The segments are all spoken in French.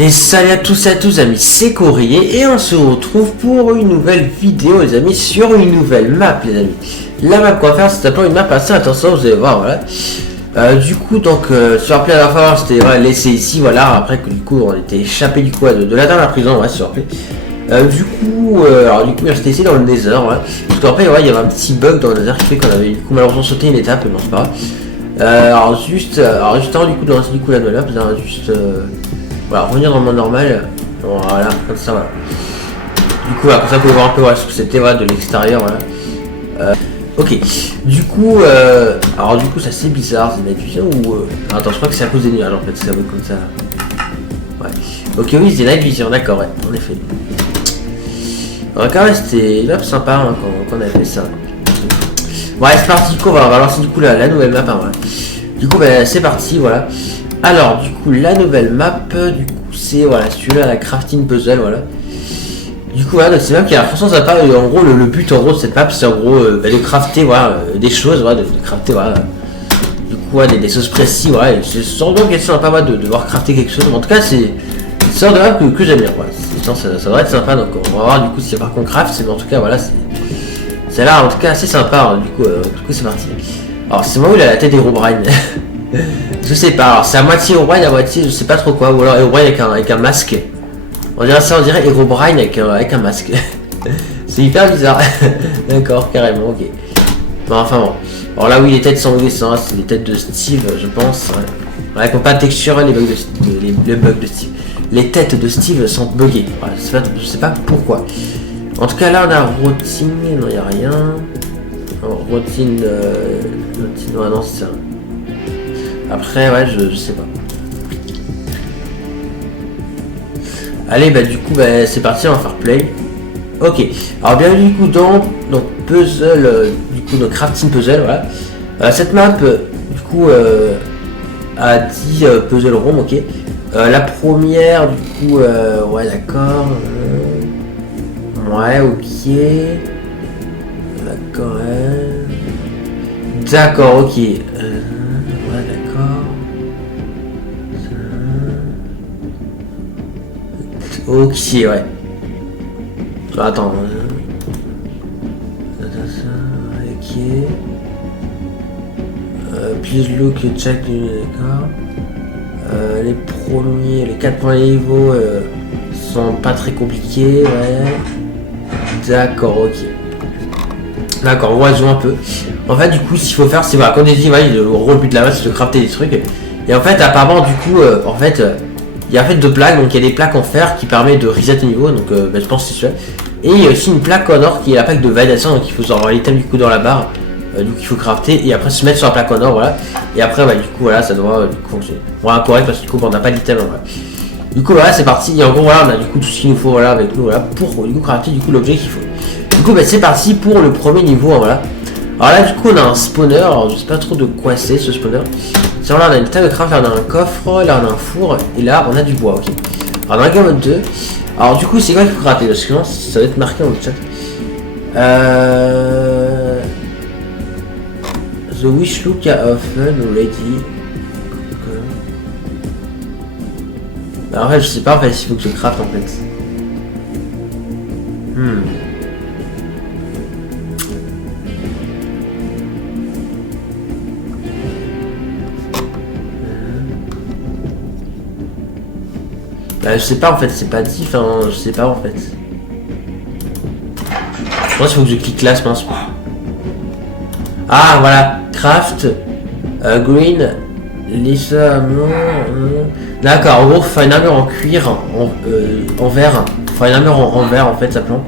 Et salut à tous amis, c'est Courrier et on se retrouve pour une nouvelle vidéo les amis sur une nouvelle map les amis. La map qu'on va faire c'est simplement une map assez intéressante, vous allez voir voilà. Du coup donc sur la dernière fois c'était voilà, laissé ici voilà après que du coup on était échappé du coup de la dernière prison ouais, sur du coup il restait ici dans le Nether voilà. Parce qu'après ouais, il y avait un petit bug dans le Nether qui fait qu'on avait du coup malheureusement sauté une étape mais bon c'est pas grave. Alors juste avant du coup de lancer du coup la nouvelle map, vous allez juste voilà, revenir dans le monde normal, voilà, comme ça, voilà. Du coup, voilà, comme ça, vous pouvez voir un peu voilà, ce que c'était voilà, de l'extérieur, voilà. Ok, du coup, alors du coup, ça c'est bizarre, c'est Night Vision ou... Attends, je crois que c'est à cause des nuages, en fait, ça va comme ça. Ouais, ok, oui, c'est Night Vision, d'accord, ouais, en effet. Alors, quand même, c'était une map sympa hein, quand on avait fait ça. Ouais, c'est parti, du coup, on va lancer du coup la nouvelle map, hein, voilà. Du coup, bah, c'est parti, voilà. Alors du coup la nouvelle map du coup c'est voilà celui-là la crafting puzzle voilà. Du coup voilà donc c'est une map qui a franchement sympa et en gros le but en gros de cette map c'est en gros de crafter voilà des choses voilà de crafter voilà du coup ouais, des choses précises voilà et c'est sans doute quelque chose sympa voilà, de devoir crafter quelque chose mais en tout cas c'est une sorte de map que j'aime bien voilà. Ça devrait être sympa donc on va voir du coup si par contre craft mais en tout cas voilà c'est là en tout cas assez sympa hein, du coup c'est parti. Alors c'est moi où il a la tête des Herobrine. Je sais pas, alors c'est à moitié Herobrine, à moitié je sais pas trop quoi, ou alors Herobrine avec un masque. On dirait ça, on dirait Herobrine avec un masque. C'est hyper bizarre. D'accord, carrément, ok. Bon, enfin bon. Alors là oui les têtes sont buggées, c'est les têtes de Steve je pense. Ouais, ouais pas de texture les bugs les bugs de Steve. Les têtes de Steve sont buggées. Ouais, je sais pas pourquoi. En tout cas là on a routine, non y a rien. Routine, ouais, non c'est ça. Après ouais je sais pas. Allez bah du coup bah, c'est parti on va faire play. Ok. Alors bienvenue du coup dans donc puzzle du coup donc crafting puzzle voilà. Cette map du coup a 10 puzzle room ok. La première du coup ouais d'accord. Ouais ok. D'accord d'accord ok. Ok, ouais. Attends. Ok. Please look check, d'accord. Les premiers, les 4 premiers niveaux sont pas très compliqués, ouais. D'accord, ok. D'accord, on va jouer un peu. En fait, du coup, ce qu'il faut faire, c'est voilà, comme j'ai dit, voilà, le gros but de la base, c'est de crafter des trucs. Et en fait, apparemment, du coup, en fait. Il y a en fait deux plaques, donc il y a des plaques en fer qui permettent de reset le niveau, donc bah, je pense que c'est celui-là. Et il y a aussi une plaque en or qui est la plaque de validation, donc il faut avoir l'item du coup dans la barre, donc il faut crafter et après se mettre sur la plaque en or, voilà. Et après bah, du coup voilà ça doit du coup fonctionner. Voilà correct parce que du coup on n'a pas d'item voilà. Du coup voilà c'est parti, et en gros voilà on a du coup tout ce qu'il nous faut voilà avec nous voilà pour du coup crafter du coup l'objet qu'il faut. Du coup bah, c'est parti pour le premier niveau hein, voilà. Alors là du coup on a un spawner, alors je sais pas trop de quoi c'est ce spawner. Là on a une table de craft, là on a un coffre, là on a un four, et là on a du bois, ok. Alors dans le game mode 2, alors du coup c'est quoi qu'il faut gratter, parce que non ça va être marqué dans le chat. The wish look often already. Alors en fait je sais pas en fait s'il faut que je craft en fait. Je sais pas en fait, c'est pas dit, enfin je sais pas en fait. Moi il faut que je clique là, je pense. Ah voilà, craft, green, Lisa, d'accord, en gros faut faire une armure en cuir, en verre. Faut faire une armure en verre en fait, ça plante.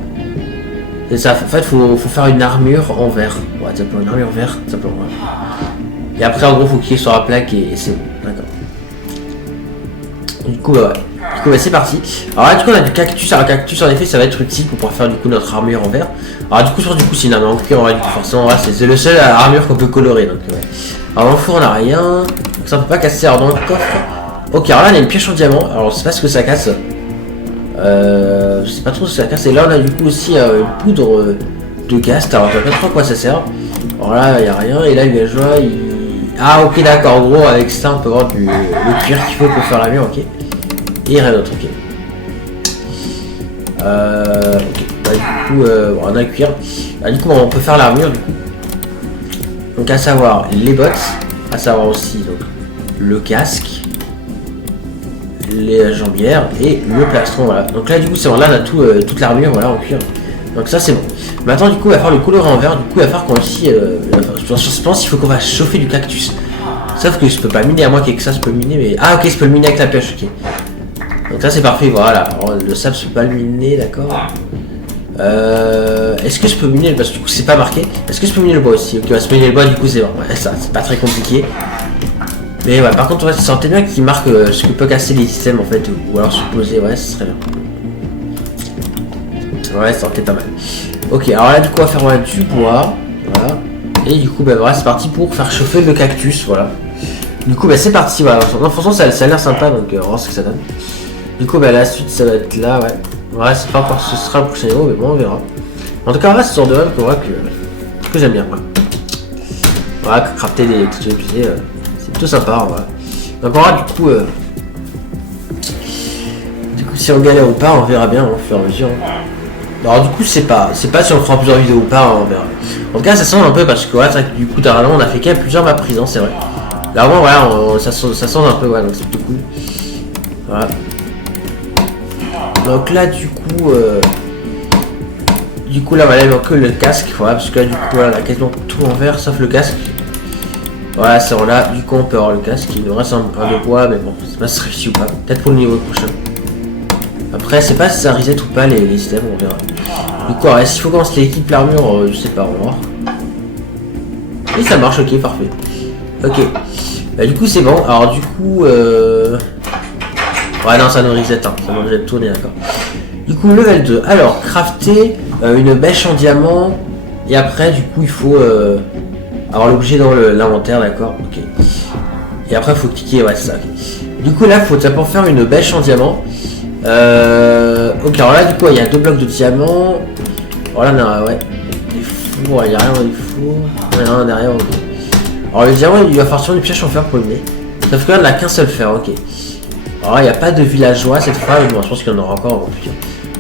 C'est ça, en fait faut faire une armure en verre. Ouais, ça plante, une armure en verre, ça plante, ouais. Et après en gros faut cliquer sur la plaque et c'est bon, d'accord. Du coup ouais. Du coup bah, c'est parti. Alors là du coup on a du cactus, alors cactus en effet ça va être utile pour pouvoir faire du coup notre armure en verre. Alors du coup sur du coup c'est une armure en cuir, ouais, du coup forcément ouais, c'est le seul armure qu'on peut colorer donc ouais. Alors dans le four on a rien, donc ça on peut pas casser. Alors dans le coffre, ok alors là on a une pioche en diamant, alors je sais pas ce que ça casse. Je sais pas trop ce que ça casse. Et là on a du coup aussi une poudre de gaz, alors je sais pas trop à quoi ça sert. Alors là il y a rien et là il villageois il... Ah ok d'accord, en gros avec ça on peut avoir le cuir qu'il faut pour faire l'armure, ok. Et rien d'autre, ok. Ok. Bah, du coup, on a le cuir. Bah, du coup, on peut faire l'armure, du coup. Donc, à savoir les bottes, à savoir aussi donc, le casque, les jambières et le plastron, voilà. Donc là, du coup, c'est bon, là, on a tout, toute l'armure, voilà, en cuir. Donc ça, c'est bon. Maintenant, du coup, il va falloir le colorer en vert. Du coup, il va falloir qu'on aussi... je pense qu'il faut qu'on va chauffer du cactus. Sauf que je peux pas miner, à moins que ça, je peux miner, mais... Ah, ok, je peux le miner avec la pioche, ok. Donc là, c'est parfait, voilà. Alors, le sable, je peux pas le miner, d'accord. Est-ce que je peux miner, parce que du coup c'est pas marqué. Est-ce que je peux miner le bois aussi? Ok, on va se miner le bois, du coup c'est bon. Ouais, ça, c'est pas très compliqué. Mais ouais, par contre, ouais, c'est bien qui marque ce que peut casser les systèmes en fait, ou alors supposer, ouais, ce serait bien. Ouais, ça aurait pas mal. Ok, alors là, du coup, on va faire ouais, du bois, voilà. Et du coup, bah voilà, c'est parti pour faire chauffer le cactus, voilà. Du coup, bah c'est parti, voilà. Non, franchement, ça a l'air sympa, donc on va voir ce que ça donne. Du coup, bah la suite, ça va être là, ouais. Ouais, c'est pas encore ce sera le prochain héros, mais bon, on verra. En tout cas, là, c'est sur de web que j'aime bien, quoi. Voilà, que crafter des petits épuisés, c'est plutôt sympa, voilà. Donc, on verra du coup, si on galère ou pas, on verra bien au fur et à mesure. Alors, du coup, c'est pas si on fera plusieurs vidéos ou pas, on verra. En tout cas, ça sent un peu parce que, ouais, du coup, dernièrement, on a fait quand même plusieurs maps prisons, c'est vrai. Là, vraiment, voilà, ça sent un peu, ouais, donc c'est plutôt cool. Voilà. Donc là, du coup, là, voilà, il manque que le casque, voilà, parce que là, du coup, voilà, on a quasiment tout en vert, sauf le casque. Voilà, c'est là, du coup, on peut avoir le casque, il nous reste un de bois, mais bon, c'est pas si réussi ou pas, peut-être pour le niveau prochain. Après, c'est pas si ça reset ou pas les systèmes, on verra. Du coup, est-ce qu'il faut qu'on lance l'équipe l'armure, je sais pas, on va voir. Et ça marche, ok, parfait. Ok, bah, du coup, c'est bon, alors du coup, ouais, non, ça nous reset, hein. Ça nous reset tourner, d'accord. Du coup, level 2. Alors, crafter une bêche en diamant. Et après, du coup, il faut avoir l'objet dans l'inventaire, d'accord. Ok. Et après, il faut cliquer, ouais, c'est ça. Okay. Du coup, là, il faut d'abord faire une bêche en diamant. Ok, alors là, du coup, il y a 2 blocs de diamant. Alors là, on a, ouais, des fours, il n'y a rien dans les fours. Il y a rien derrière, ok. Alors, le diamant, il va falloir sur une pièce en fer pour le mettre. Sauf que là, on n'a qu'un seul fer, ok. Alors là, il n'y a pas de villageois cette fois, mais bon, je pense qu'il y en aura encore.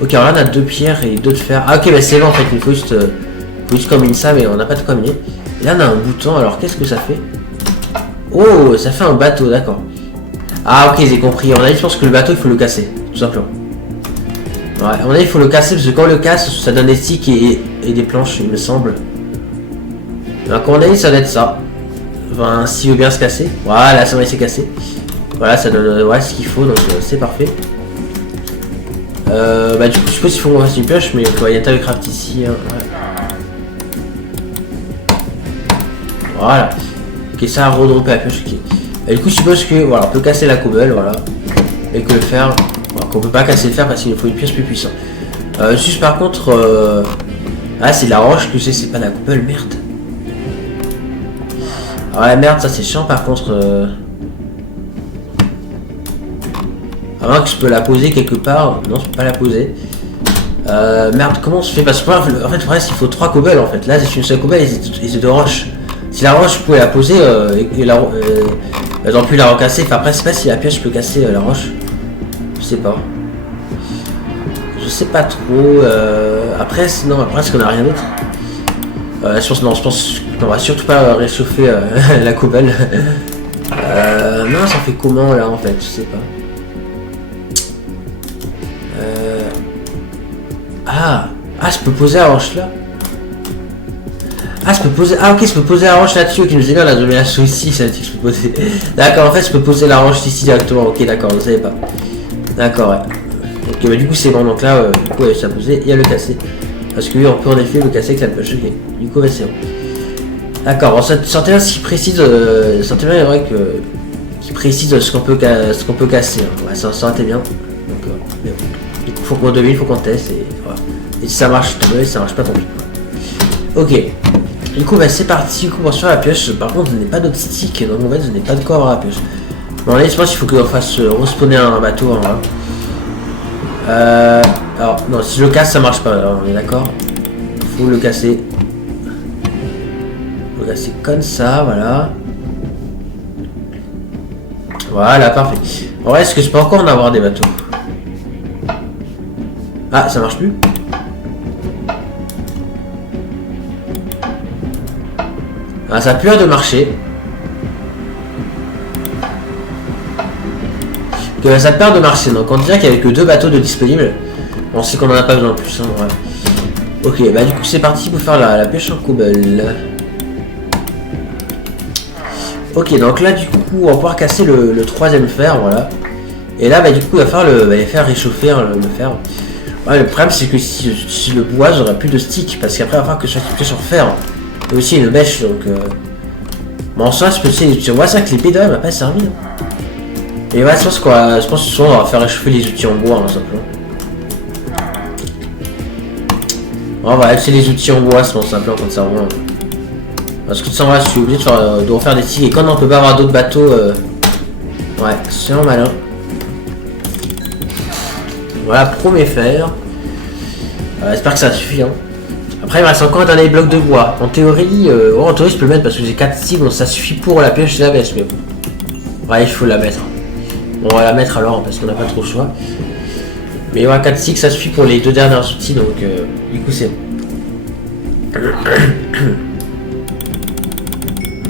Ok, alors là, on a 2 pierres et 2 de fer. Ah, ok, bah c'est bon en fait, il faut juste combiner ça, mais on n'a pas de combiner. Et là, on a un bouton, alors qu'est-ce que ça fait? Oh, ça fait un bateau, d'accord. Ah, ok, j'ai compris. On a dit, je pense que le bateau, il faut le casser, tout simplement. Ouais, on a dit, il faut le casser, parce que quand on le casse, ça donne des sticks et des planches, il me semble. Donc, on a dit, ça doit être ça. Enfin, s'il veut bien se casser. Voilà, ça va s'est cassé. Voilà, ça donne ouais, ce qu'il faut, donc c'est parfait. Bah du coup je suppose qu'il faut qu'on fasse une pioche, mais il y a Talecraft ici. Hein, ouais. Voilà. Ok, ça a redroppé la pioche, ok. Et du coup je suppose que voilà, on peut casser la cobble, voilà. Et que le fer, voilà, qu'on peut pas casser le fer parce qu'il nous faut une pièce plus puissante. Juste par contre, ah c'est de la roche que c'est pas de la cobble, merde. Ah ouais merde, ça c'est chiant par contre. À moins que je peux la poser quelque part. Non, je peux pas la poser. Merde, comment on se fait? Parce que en fait, le problème, il faut 3 cobbles en fait. Là, c'est une seule cobble et c'est 2 roches. Si la roche, je pouvais la poser et j'aurais pu la recasser. Enfin, après, je sais pas si la pièce, je peux casser la roche. Je sais pas. Je sais pas trop. Après, non, après, est-ce qu'on a rien d'autre? Je pense qu'on va surtout pas réchauffer la cobble. Non, ça fait comment là en fait? Je sais pas. Ah, je peux poser la roche là. Ah, je peux poser. Ah, ok, je peux poser la roche là-dessus. Ok, je me disais, non, là, je mets la ici, ça veut dire que je peux poser. D'accord, en fait, je peux poser la roche ici directement. Ok, d'accord, je savais pas. D'accord, ouais. Ok, bah, du coup, c'est bon. Donc là, du coup, ça a posé et à le casser. Parce que oui, on peut en effet le casser avec la pioche. Ok, du coup, bah, c'est bon. D'accord, bon, sentez bien ce qui précise. Sentez bien, vrai que. Qui précise ce qu'on peut casser. Hein. Ouais, ça aurait été bien. Donc, mais bon. Du coup, faut qu'on domine, faut qu'on teste et voilà. Et si ça marche, tant mieux, si ça marche pas, tant pis. Ok. Du coup, bah, c'est parti. Du coup, pour sur la pioche. Par contre, je n'ai pas d'autres sticks. Donc, en fait, je n'ai pas de quoi avoir la pioche. Bon, là, je pense qu'il faut qu'on fasse respawner un bateau. Hein, voilà. Alors, non, si je le casse, ça marche pas. Alors, on est d'accord. Faut le casser. Faut le casser comme ça, voilà. Voilà, parfait. Ouais, est-ce que je peux encore en avoir des bateaux? Ah, ça marche plus. Ah, ça a plus l'air de marcher. Que ça a peur de marcher, donc on dirait qu'il n'y avait que 2 bateaux de disponibles. On sait qu'on en a pas besoin de plus, hein, ouais. Ok, bah du coup c'est parti pour faire la pêche en cobble. Ok, donc là du coup on va pouvoir casser le 3e fer, voilà. Et là bah du coup il va faire réchauffer hein, le fer. Ouais, le problème c'est que si le bois j'aurai plus de stick, parce qu'après il va falloir que je fasse une pêche en fer. Et aussi une bêche, donc bon en soi je vois ça que les pédales m'a pas servi. Hein. Et ouais, je pense que souvent on va faire réchauffer les outils en bois, hein, simplement. On va acheter les outils en bois, c'est simplement comme ça. Vraiment. Parce que de toute façon, là, je suis obligé de refaire des tirs. Et quand on peut pas avoir d'autres bateaux, ouais, c'est un malin. Voilà, premier fer. J'espère que ça suffit. Hein. Après, il me reste encore un dernier bloc de bois. En théorie, je peux le mettre parce que j'ai 4 cibles, donc ça suffit pour la pêche de la bêche. Mais bon. Ouais, il faut la mettre. On va la mettre alors parce qu'on n'a pas trop le choix. Mais ouais, 4 sticks ça suffit pour les 2 dernières outils donc du coup c'est bon.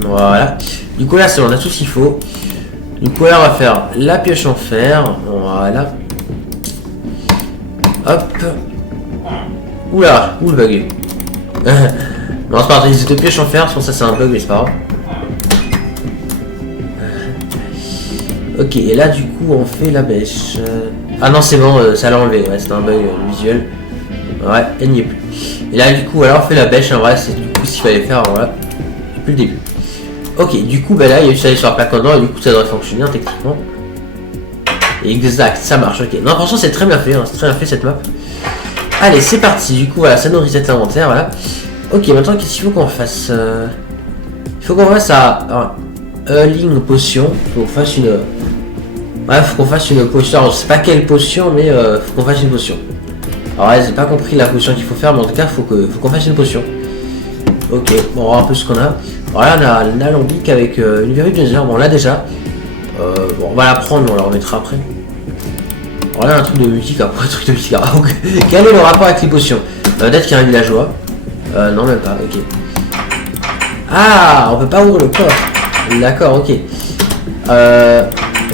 Voilà. Du coup là c'est bon, on a tout ce qu'il faut. Du coup là on va faire la pioche en fer. Voilà. Hop. Oula, où le bug. Non c'est pas grave, les 2 pioches en fer, je pense que ça c'est un bug mais c'est pas grave. Ok, et là du coup on fait la bêche. Ah non c'est bon, ça l'a enlevé, ouais, c'était un bug visuel. Ouais, elle n'y est plus. Et là du coup alors on fait la bêche, en vrai c'est du coup ce qu'il fallait faire, voilà. Depuis le début. Ok, du coup bah là il y a eu ça sur la plaque en or et du coup ça devrait fonctionner hein, techniquement. Exact, ça marche, ok. Non franchement c'est très bien fait, hein, c'est très bien fait cette map. Allez c'est parti, du coup voilà, ça nous reset l'inventaire, voilà. Ok, maintenant qu'est-ce qu'il faut qu'on fasse il faut qu'on fasse ligne potion, faut qu'on fasse une... Ouais, faut qu'on fasse une potion. Alors, je sais pas quelle potion, mais faut qu'on fasse une potion. Alors, ouais, j'ai pas compris la potion qu'il faut faire, mais en tout cas, faut qu'on fasse une potion. Ok, bon, on va voir un peu ce qu'on a. Alors là, on a un alambic avec une verrue de nether. Bon, là déjà, bon, on va la prendre, on la remettra après. Alors là, un truc de musique, après, un truc de musique. Alors, quel est le rapport avec les potions? Peut-être qu'il y a un villageois. Non, même pas, ok. Ah, on peut pas ouvrir le coffre. D'accord, ok.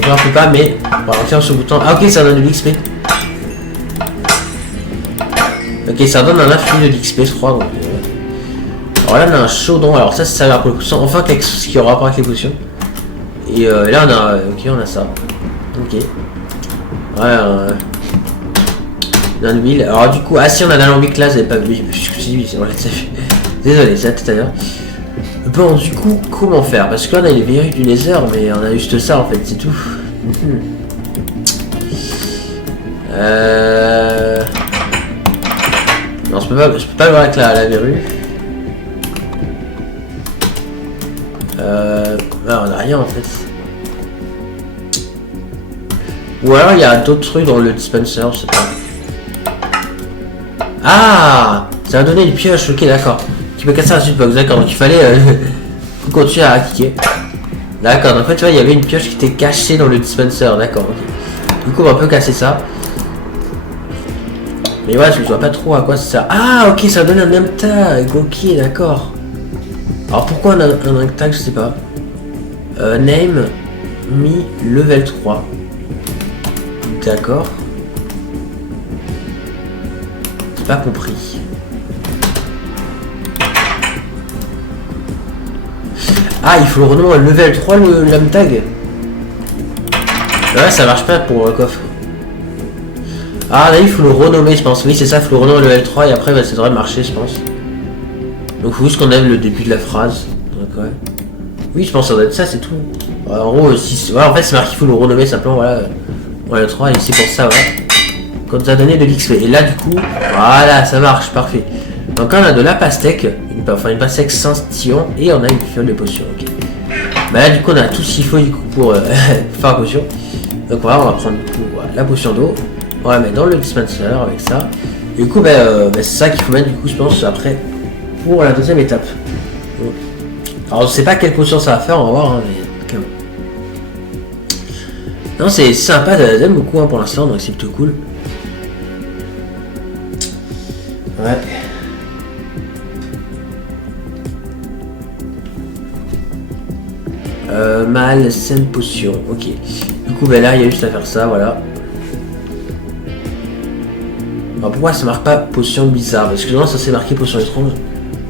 On ne peut pas, mais on va retirer ce bouton. Ah, ok, ça donne de l'XP. Ok, ça donne un infini de l'XP, je crois. Donc, alors là, on a un chaudron. Alors, ça va pour le potion. Enfin, quelque chose qui aura rapport avec les potions. Et là, on a. Ok, on a ça. Ok. Ouais, on a une huile. Alors, du coup, ah, si on a un alambic là, vous n'avez pas vu. C'est vrai, ça fait. Désolé, c'est tout à l'heure. Bon, du coup, comment faire? Parce que là, on a les verrues du nether, mais on a juste ça en fait, c'est tout. Non, je peux pas le voir avec la verrue. Ah, on a rien en fait. Ou alors il y a d'autres trucs dans le dispenser, je sais pas. Ah, ça va donner une pioche, ok, d'accord. Qui peut casser la suite box, d'accord, donc il fallait continuer à cliquer. D'accord, donc en fait tu vois il y avait une pioche qui était cachée dans le dispenser, d'accord, ok. Du coup on va un peu casser ça. Mais ouais, je ne vois pas trop à quoi ça sert. Ah ok, ça donne un name tag, ok, d'accord. Alors pourquoi un name tag, je sais pas. Name me level 3. D'accord. J'ai pas compris. Ah, il faut le renommer à level 3 le name tag. Ouais, ça marche pas pour le coffre. Ah là il faut le renommer je pense, oui c'est ça, il faut le renommer level 3 et après bah, ça devrait marcher je pense. Donc il faut juste qu'on aime le début de la phrase. Donc ouais. Oui je pense que ça doit être ça, c'est tout. Ouais, en gros si voilà, en fait c'est marqué qu'il faut le renommer simplement, voilà. Level 3 et c'est pour ça voilà. Quand ça a donné de l'XP. Et là du coup, voilà ça marche, parfait. Donc on a de la pastèque, une pastèque sans sillon et on a une fiole de potion, ok. Bah là du coup on a tout ce qu'il faut du coup pour faire la potion. Donc voilà, on va prendre du coup voilà, la potion d'eau. On va mettre dans le dispenser avec ça. Et du coup, c'est ça qu'il faut mettre, du coup, je pense, après, pour la deuxième étape. Alors, je sais pas quelle potion ça va faire, on va voir, hein, mais quand Non, c'est sympa, j'aime beaucoup hein, pour l'instant, donc c'est plutôt cool. Ouais. Mal, scène, potion, ok. Du coup, ben là, il y a juste à faire ça, voilà. Alors pourquoi ça marque pas potion bizarre? Parce que non, ça s'est marqué potion étrange.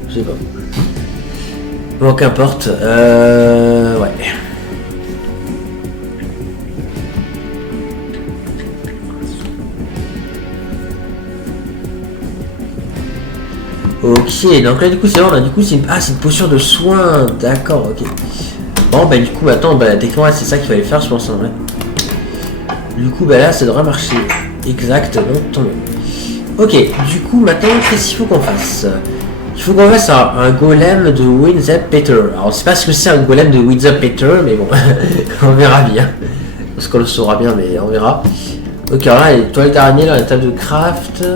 Je sais pas. Bon, qu'importe. Ouais. Ok, donc là du coup c'est bon, là du coup c'est une potion de soin, d'accord, ok. Bon bah du coup attends, bah techniquement c'est ça qu'il fallait faire je pense en vrai. Du coup bah là ça devrait marcher. Exactement, tant mieux. Ok, du coup maintenant qu'est-ce qu'il faut qu'on fasse? Il faut qu'on fasse un golem de Windspeter. Alors c'est pas ce que c'est un golem de Windspeter, mais bon, on verra bien. Parce qu'on le saura bien, mais on verra. Ok, alors là les toiles d'araignée, là la table de craft.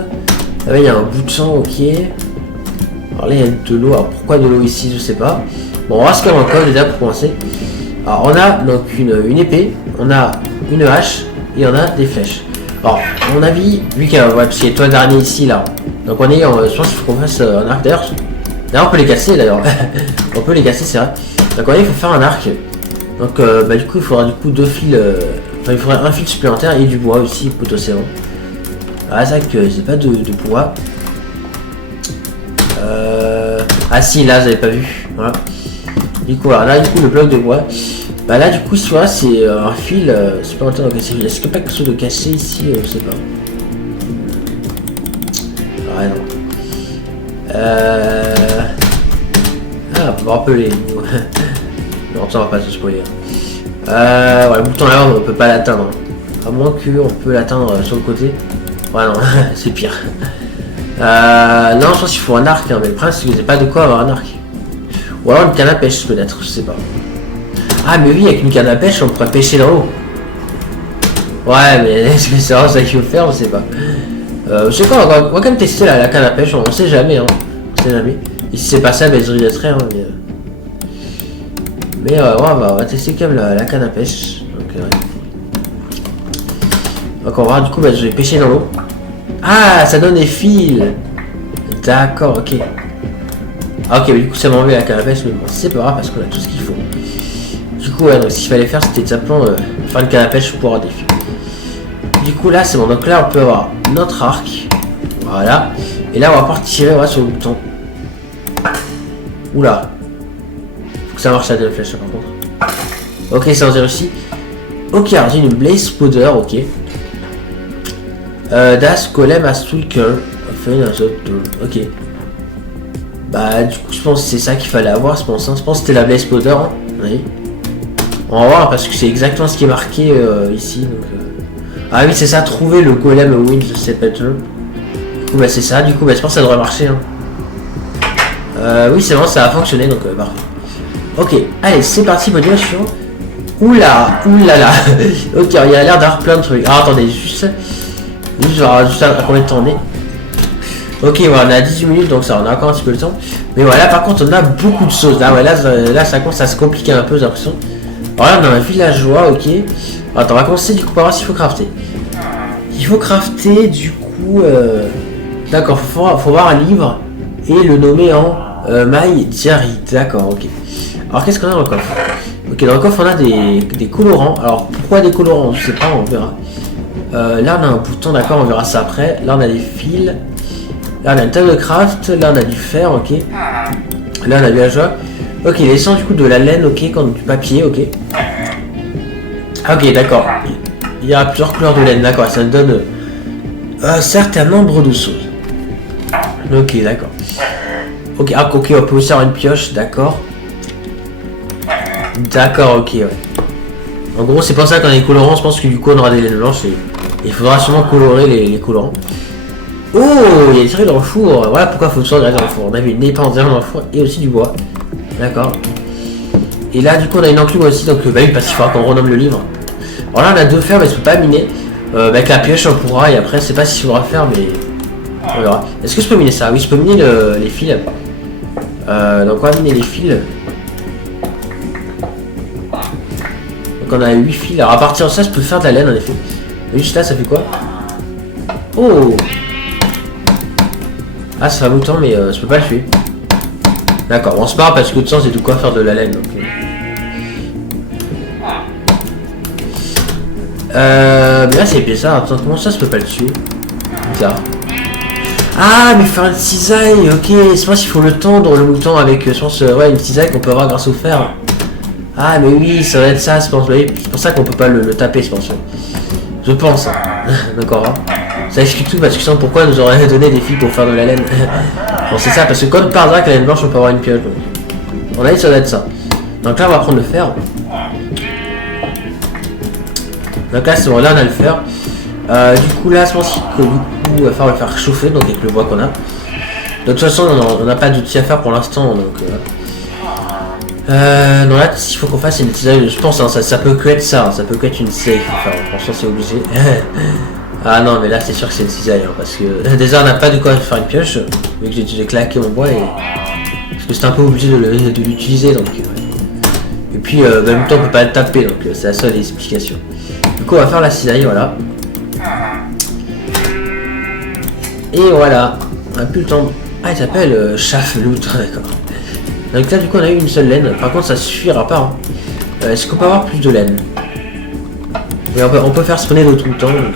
Ah ouais, il y a un bout de sang, ok. Alors là il y a de l'eau, alors pourquoi de l'eau ici je sais pas. Bon on va se faire encore déjà pour commencer. Alors on a donc une épée, on a une hache et on a des flèches. Alors à mon avis, vu qu'il y a une toile d'araignée ici là, donc on est, je pense qu'il faut qu'on fasse un arc d'ailleurs. D'ailleurs on peut les casser d'ailleurs, on peut les casser c'est vrai. Donc il faut faire un arc. Donc bah, du coup il faudra du coup deux fils, enfin il faudrait un fil supplémentaire et du bois aussi potentiellement. Ah c'est vrai que j'ai pas de bois. Ah si là j'avais pas vu, voilà. Du coup alors là du coup le bloc de bois. Bah là du coup tu vois c'est un fil supplémentaire donc est-ce qu'il n'y a pas quelque chose de caché ici, je sais pas. Ouais non. Ah on peut me rappeler. Non ça on va pas se spoiler. Ouais, le bouton là on peut pas l'atteindre. À moins qu'on peut l'atteindre sur le côté. Ouais non, c'est pire. Non, je pense qu'il faut un arc, hein, mais le problème c'est que j'ai pas de quoi avoir un arc. Ou alors une canne à pêche peut-être, je sais pas. Ah mais oui, avec une canne à pêche on pourrait pêcher dans l'eau. Ouais mais est-ce que c'est vraiment ça qu'il faut faire, je sais pas. Je sais quoi, on va quand même tester la canne à pêche, on sait jamais, hein. On sait jamais. Et si c'est pas ça, ben je regrette hein, mais ouais, on va tester quand même la canne à pêche. Donc, ouais. Donc on va voir, du coup bah, je vais pêcher dans l'eau. Ah, ça donne des fils. D'accord, ok. Ah, ok, mais du coup ça m'a enlevé la canne à pêche, mais bon, c'est pas grave parce qu'on a tout ce qu'il faut. Du coup, ouais, donc ce qu'il fallait faire, c'était tout simplement faire une canne à pêche pour avoir des fils. Du coup, là, c'est bon. Donc là, on peut avoir notre arc. Voilà. Et là, on va pouvoir tirer ouais, sur le bouton. Oula. Faut que ça marche à deux flèches, par contre. Ok, ça en réussi. Ok, alors j'ai une Blaze Powder, ok. Das Golem à Stalker. Ok. Bah du coup je pense que c'est ça qu'il fallait avoir, je pense. Hein. Je pense que c'était la Blaze Powder. Hein. Oui. On va voir parce que c'est exactement ce qui est marqué ici. Donc, ah oui c'est ça, trouver le Golem Windspeter. Du coup bah c'est ça, du coup bah je pense que ça devrait marcher. Hein. Oui c'est bon, ça a fonctionné donc parfait. Ok, allez c'est parti, bonne suivante. Oula, oulala. Ok, il y a l'air d'avoir plein de trucs. Alors attendez, juste à combien de temps on est. Ok, voilà, on est à 18 minutes, donc ça on a encore un petit peu le temps. Mais voilà, par contre on a beaucoup de choses. Là, ouais, là ça commence à se compliquer un peu, j'ai l'impression. Alors là on a un villageois, ok. Attends, on va commencer du coup par voir s'il faut crafter. Il faut crafter du coup... D'accord, faut voir un livre et le nommer en My Diary. D'accord, ok. Alors qu'est-ce qu'on a dans le coffre? Ok, dans le coffre on a des colorants. Alors pourquoi des colorants? Je sais pas, on verra. Là on a un bouton, d'accord, on verra ça après. Là on a des fils. Là on a une table de craft. Là on a du fer, ok. Là on a du villageois. Ok, laissant du coup de la laine, ok, comme du papier, ok. Ok, d'accord. Il y a plusieurs couleurs de laine, d'accord, ça donne un certain nombre de choses. Ok, d'accord. Ok, ah, ok, on peut aussi avoir une pioche, d'accord. D'accord, ok, ouais. En gros, c'est pour ça qu'on a des colorants, je pense que du coup on aura des laines blanches et il faudra sûrement colorer les colorants. Oh, il y a des trucs dans le four. Voilà pourquoi il faut toujours regarder dans le four. On avait une épée dans le four et aussi du bois. D'accord. Et là, du coup, on a une enclume aussi, donc bah oui, parce qu'il faudra qu'on renomme le livre. Alors là, on a deux fers, mais je peux pas miner. Avec la pioche, on pourra, et après, je sais pas si il faudra faire, mais on verra. Est-ce que je peux miner ça? Oui, je peux miner les fils. Donc, on va miner les fils. Donc, on a 8 fils. Alors à partir de ça, je peux faire de la laine en effet. Et juste là, ça fait quoi? Oh! Ah, ça fait un mouton, mais je peux pas le tuer. D'accord, on se parle parce que de toute façon, c'est de quoi faire de la laine. Donc, mais là, c'est bizarre. Attends, comment ça, je peux pas le tuer? Bizarre. Ah, mais faire une cisaille, ok. Je pense qu'il faut le tendre, le mouton, avec, je pense, ouais, une cisaille qu'on peut avoir grâce au fer. Ah, mais oui, ça va être ça, je pense. C'est pour ça qu'on peut pas le taper, je pense. Je pense. Hein. D'accord. Hein. Ça explique tout, parce que sinon, pourquoi nous aurait donné des filles pour faire de la laine? Bon, c'est ça, parce que quand par hasard, avec la laine blanche, on peut avoir une pioche. On a dit ça doit être ça. Donc là, on va prendre le fer. Donc là, c'est bon, là, on a le fer. Du coup, là, je pense que du coup, il va falloir le faire chauffer, donc avec le bois qu'on a. De toute façon, on n'a pas d'outil à faire pour l'instant, donc... non, là, il faut qu'on fasse une cisaille, je pense, hein, ça peut que être ça, hein, ça peut que être une cisaille, franchement, c'est obligé. Ah non, mais là, c'est sûr que c'est une cisaille, hein, parce que déjà, on n'a pas de quoi faire une pioche, vu que j'ai claqué mon bois, et... parce que c'est un peu obligé de l'utiliser, donc... Et puis, en même temps, on peut pas le taper, donc c'est la seule explication. Du coup, on va faire la cisaille, voilà. Et voilà, on a plus le temps. Ah, il s'appelle Chafelout, d'accord. Donc là, du coup, on a eu une seule laine. Par contre, ça suffira pas. Hein. Est-ce qu'on peut avoir plus de laine? Et on peut faire spawner d'autres moutons. Donc...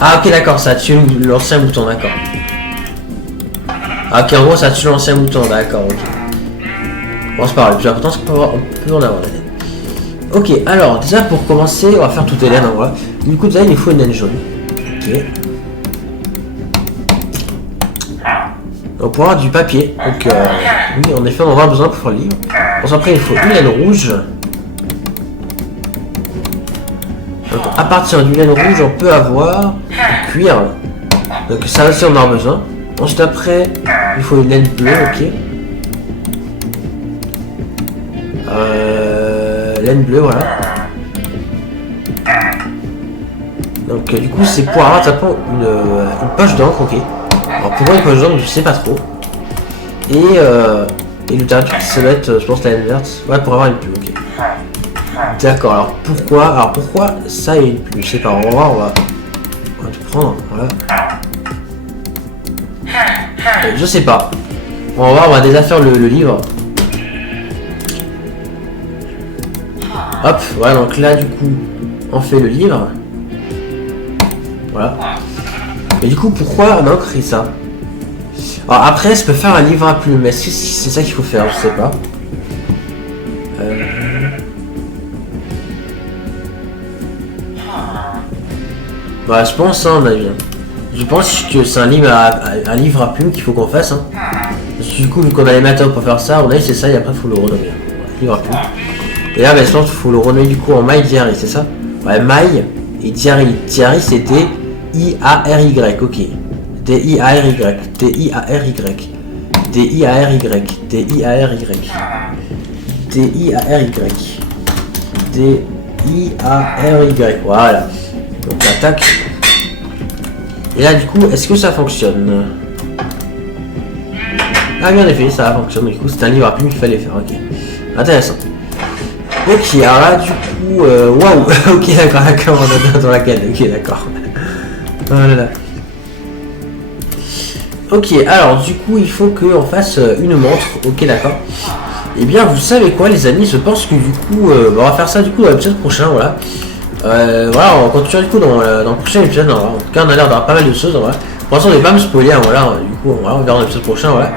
Ah, ok, d'accord, ça tue l'ancien mouton, d'accord. Ah, ok, en gros, ça tue l'ancien mouton, d'accord, ok. Bon, c'est pas grave, le plus important, c'est qu'on peut en avoir la laine. Ok, alors, déjà, pour commencer, on va faire toutes les laines en vrai. Du coup, déjà, il faut une laine jaune. Ok. Donc pour avoir du papier, donc oui en effet on en aura besoin pour faire le livre. Bon, après il faut une laine rouge. Donc à partir d'une laine rouge on peut avoir du cuir. Donc ça aussi on en aura besoin. Ensuite après il faut une laine bleue, ok. Laine bleue voilà. Donc du coup c'est pour avoir simplement une poche d'encre, ok. Alors pourquoi une poche d'encre, je sais pas trop. Et le dernier truc ça va être je pense la laine verte. Ouais pour avoir une plume, ok. D'accord, alors pourquoi ça et une plume? Je sais pas, on va voir, on va tout prendre, voilà. Je sais pas. On va voir, on va déjà faire le livre. Hop, voilà, donc là du coup on fait le livre. Voilà. Et du coup pourquoi on a créé ça? Alors après je peux faire un livre à plumes, est-ce que c'est ça qu'il faut faire? Je sais pas. Bah je pense hein, je pense que c'est un livre à plumes qu'il faut qu'on fasse hein. Parce que du coup vu qu'on a les matériaux pour faire ça, on a dit c'est ça et après il faut le renommer. Livre à plumes. Et là, ben, je pense qu'il faut le renommer du coup en My Diary, c'est ça? Ouais, My et Diary. Diary, c'est D-I-A-R-Y, ok. D-I-A-R-Y, D-I-A-R-Y, D-I-A-R-Y, D-I-A-R-Y, D-I-A-R-Y, D-I-A-R-Y, voilà. Donc, attaque. Et là, du coup, est-ce que ça fonctionne? Ah, bien en effet, ça fonctionne. Du coup, c'est un livre à plumes qu'il fallait faire, ok. Intéressant. Ok, alors là du coup, waouh, ok d'accord, on est dans laquelle, ok d'accord. Oh là là. Ok, alors du coup il faut qu'on fasse une montre, ok d'accord. Et bien vous savez quoi les amis, je pense que du coup, on va faire ça du coup dans l'épisode prochain, voilà. Voilà, on continue du coup dans le prochain épisode, voilà. En tout cas on a l'air d'avoir pas mal de choses, voilà. Pour l'instant on n'est pas me spoiler, hein, voilà, du coup voilà, on verra dans l'épisode prochain, voilà.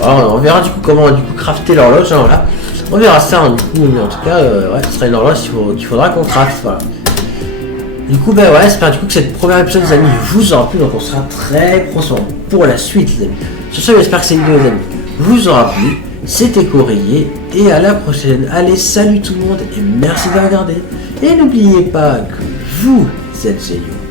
Alors, on verra du coup comment du coup crafter l'horloge, hein, voilà. On verra ça hein, du coup, mais en tout cas, ouais, ce sera une horloge qu'il faudra qu'on crafte, voilà. Du coup, ben ouais, j'espère du coup que cette première épisode, les amis, vous aura plu, donc on sera très prochainement pour la suite, les amis. Sur ce, j'espère que cette vidéo, les amis, vous aura plu. C'était Coréier, et à la prochaine. Allez, salut tout le monde, et merci de regarder. Et n'oubliez pas que vous êtes géniaux.